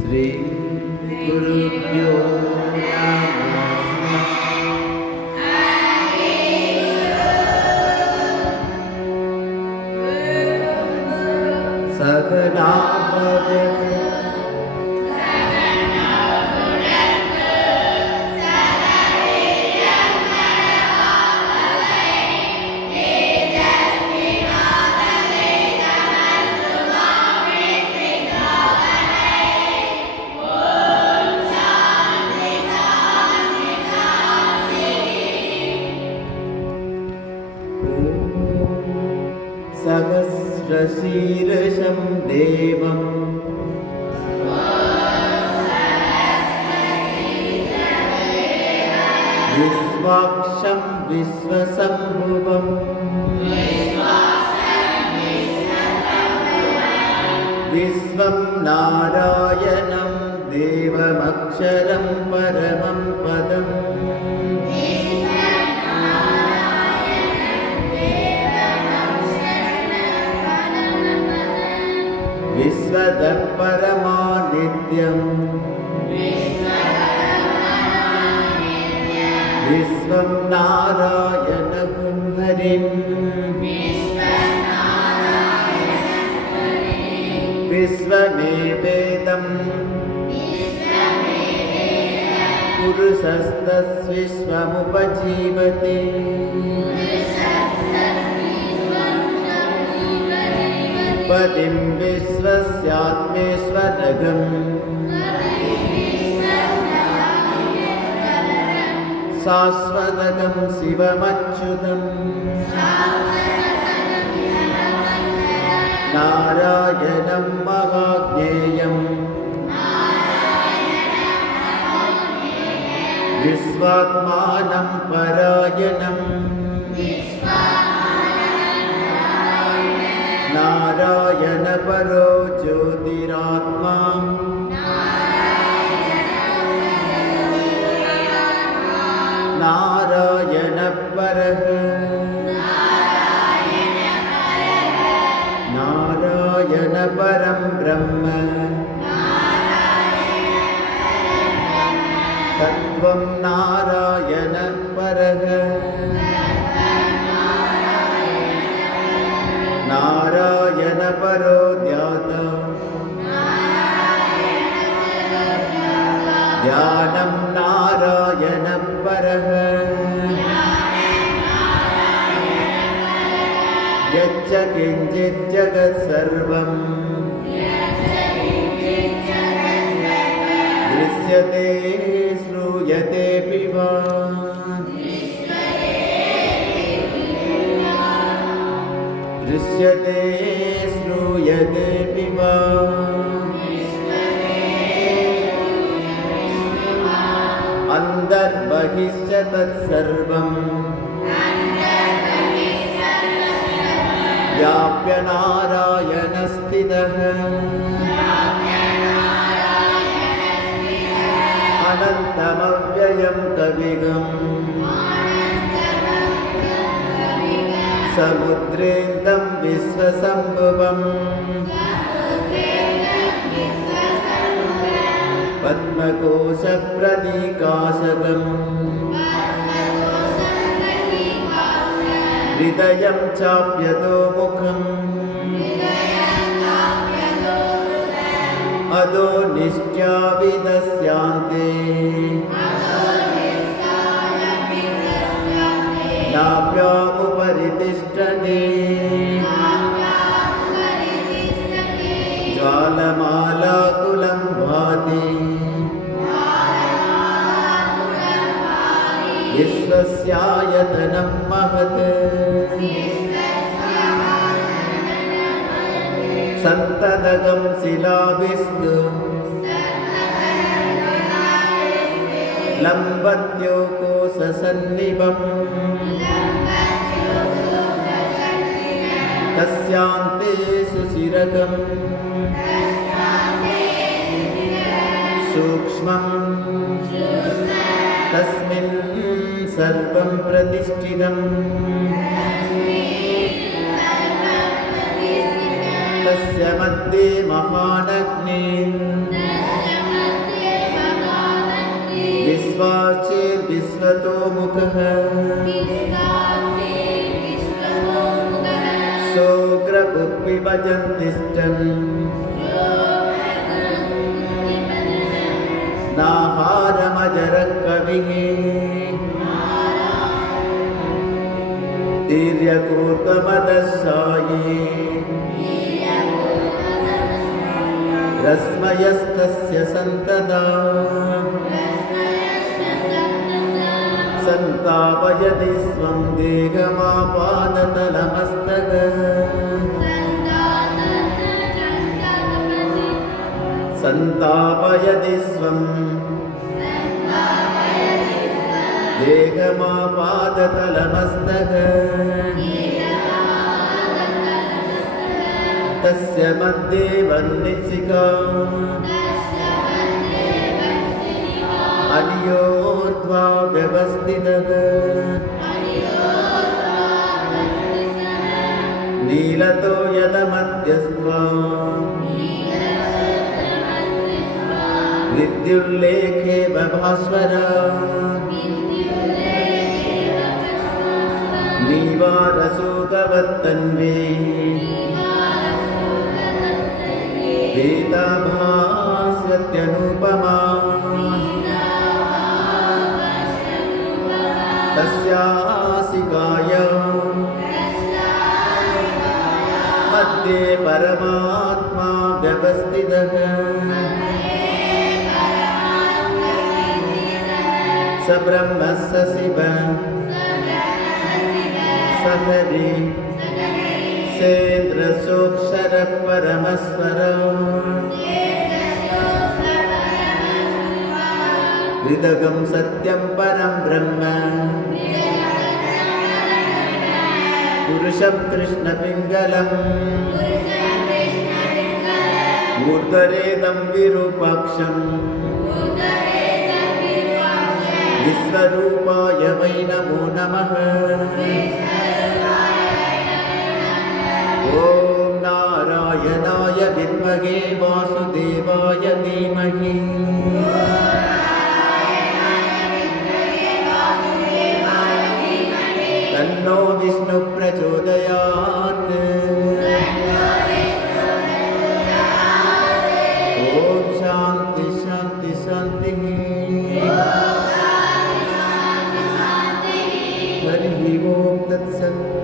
श्री गुरुभ्यो नमः। सकला भवतु सहस्रशीर्षं देवम् विश्वाक्षं विश्वशम्भुवम् विश्वं नारायणं देवमक्षरं परमं पदम् विश्वदपरमानित्यम् विश्वं नारायणं हरिम् विश्वमेवेदम् पुरुषस्तस्विश्वमुपजीवति पतिं विश्वस्यात्मेश्वरगम् शाश्वतगं शिवमच्युतम् नारायणं महाज्ञेयम् विश्वात्मानं परायणम् नारायण परो ज्योतिरात्मा नारायण परः नारायण परं ब्रह्म तत्त्वं नारायण परः नारायण परो ध्याता ध्यानं नारायण परः यच्च किञ्चित् जगत् सर्वं दृश्यते श्रूयतेऽपि वा दृश्यते श्रूयतेऽपि वा अन्तर्बहिश्च तत्सर्वं व्याप्य नारायणस्थितः अनन्तमव्ययं कविगम् समुद्रेन्दं विश्वशम्भुवम् पद्मकोशप्रतीकाशकम् हृदयं चाप्यतो मुखम् अधो निष्ट्याविदस्यान्ते नाभ्यामुपरि तिष्ठति ज्वालमालाकुलं भाति विश्वस्यायतनं महत् सन्ततगं शिलाभिस्तु लम्बत्योकोशसन्निभम् तस्यान्ते सुशिरकम् सूक्ष्मं तस्मिन् सर्वं प्रतिष्ठितम् तस्य मध्ये महानग्नि विश्वाचेर्विश्वतो मुखः सोऽग्रभुक्विभजन्तिष्ठन् नाहारमजरः कविः तिर्यकूर्त्वमदशायी रश्मयस्तस्य सन्तदा सन्तापयति स्वं देहमापादतलमस्तक सन्तापयति स्वं देहमापादतलमस्तक तस्य मध्ये वह्निशिखा अनियोर्ध्वा व्यवस्थितः नीलतो यदमध्यस्त्वा विद्युल्लेखे बभास्वरा नीवारशोकवत्तन्वे पीताभास्यत्यनुपमा तस्यासिकाय मध्ये परमात्मा व्यवस्थितः स ब्रह्म स शिव स हरि सेन्द्रसोऽक्षरः परमस्वर हृदगं सत्यं परं ब्रह्म पुरुषं कृष्णपिङ्गलम् मूर्धरेदं विरूपाक्षम् विश्वरूपाय वै नमो नमः ॐ नारायणाय विद्महे वासुदेवाय धीमहि तन्नो विष्णु प्रचोदयात् ॐ शान्ति शान्ति शान्तिः हरिः ओं तत्सत्